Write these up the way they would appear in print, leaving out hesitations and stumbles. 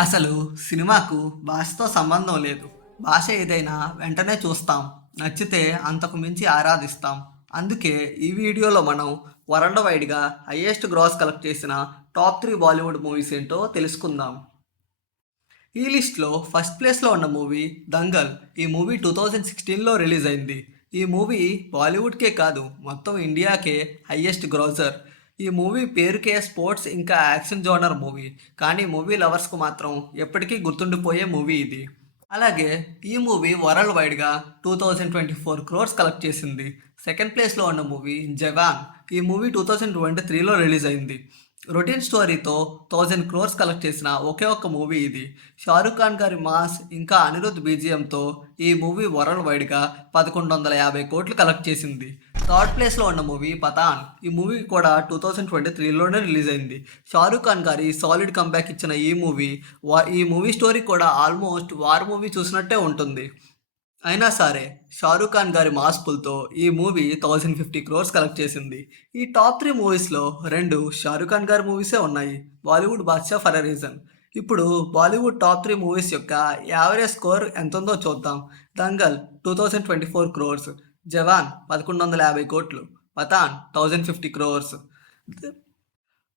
అసలు సినిమాకు భాషతో సంబంధం లేదు. భాష ఏదైనా వెంటనే చూస్తాం. నచ్చితే అంతకు మించి ఆరాధిస్తాం. అందుకే ఈ వీడియోలో మనం వరల్డ్ వైడ్‌గా హైయెస్ట్ గ్రాస్ కలెక్ట్ చేసిన టాప్ 3 బాలీవుడ్ మూవీస్ ఏంటో తెలుసుకుందాం. ఈ లిస్ట్‌లో ఫస్ట్ ప్లేస్‌లో ఉన్న మూవీ 'దంగల్'. ఈ మూవీ 2016లో రిలీజ్ అయింది. ఈ మూవీ బాలీవుడ్‌కే కాదు మొత్తం ఇండియాకే హైయెస్ట్ గ్రాసర్. ఈ మూవీ పేరుకే స్పోర్ట్స్ ఇంకా యాక్షన్ జోనర్ మూవీ. కానీ మూవీ లవర్స్‌కు మాత్రం ఎప్పటికీ గుర్తుండిపోయే మూవీ ఇది. అలాగే ఈ మూవీ వరల్డ్ వైడ్‌గా 2024 క్రోర్స్ కలెక్ట్ చేసింది. సెకండ్ ప్లేస్‌లో ఉన్న మూవీ 'జవాన్'. ఈ మూవీ 2023లో రిలీజ్ అయింది. రొటీన్ స్టోరీతో 1000 క్రోర్స్ కలెక్ట్ చేసిన ఒకే ఒక్క మూవీ ఇది. షారుఖ్ ఖాన్ గారి మాస్ ఇంకా అనిరుద్ బీజిఎంతో ఈ మూవీ వరల్డ్ వైడ్‌గా 1150 కోట్లు కలెక్ట్ చేసింది. థర్డ్ ప్లేస్‌లో ఉన్న మూవీ 'పఠాన్'. ఈ మూవీ కూడా 2023లోనే రిలీజ్ అయింది. షారుఖ్ ఖాన్ గారి సాలిడ్ కంబ్యాక్ ఇచ్చిన ఈ మూవీ స్టోరీ కూడా ఆల్మోస్ట్ వార్ మూవీ చూసినట్టే ఉంటుంది. అయినా సరే షారుఖ్ ఖాన్ గారి మాస్ పుల్‌తో ఈ మూవీ 1050 క్రోర్స్ కలెక్ట్ చేసింది. ఈ టాప్ 3 మూవీస్‌లో 2 షారుఖ్ ఖాన్ గారి మూవీసే ఉన్నాయి. బాలీవుడ్ బాద్‌షా ఫర్ ఎ రీజన్. ఇప్పుడు బాలీవుడ్ టాప్ 3 మూవీస్ యొక్క యావరేజ్ స్కోర్ ఎంతుందో చూద్దాం. 'దంగల్' 2024 క్రోర్స్, 'జవాన్' 1150 కోట్లు, 'పఠాన్' 1050 క్రోర్స్.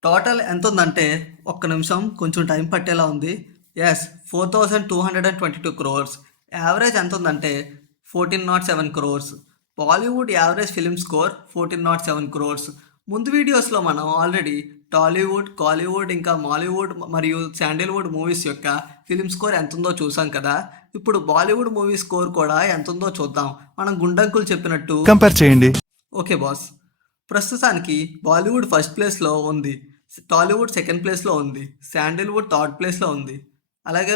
టోటల్ ఎంతుందంటే ఒక్క నిమిషం కొంచెం టైం పట్టేలా ఉంది. యెస్ 4222 క్రోర్స్. యావరేజ్ ఎంతుందంటే 1407 crores. Bollywood average film score 1407 crores. ముందు వీడియోస్లో మనం ఆల్రెడీ టాలీవుడ్, కాలీవుడ్ ఇంకా మాలీవుడ్ మరియు శాండిల్వుడ్ మూవీస్ యొక్క ఫిల్మ్ స్కోర్ ఎంతుందో చూసాం కదా. ఇప్పుడు బాలీవుడ్ మూవీ స్కోర్ కూడా ఎంతుందో చూద్దాం. మనం గుండంకులు చెప్పినట్టు కంపేర్ చేయండి. Okay boss. ప్రస్తుతానికి బాలీవుడ్ ఫస్ట్ ప్లేస్లో ఉంది. టాలీవుడ్ సెకండ్ ప్లేస్లో ఉంది. శాండిల్వుడ్ థర్డ్ ప్లేస్లో ఉంది. అలాగే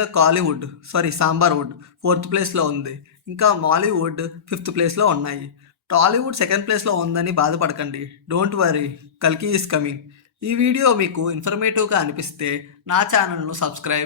సాంబార్వుడ్ ఫోర్త్ ప్లేస్లో ఉంది. ఇంకా మాలీవుడ్ ఫిఫ్త్ ప్లేస్లో ఉన్నాయి. టాలీవుడ్ సెకండ్ ప్లేస్లో ఉందని బాధపడకండి. డోంట్ వరీ, కల్కి ఈస్ కమింగ్. ఈ వీడియో మీకు ఇన్ఫర్మేటివ్గా అనిపిస్తే నా ఛానల్ను సబ్స్క్రైబ్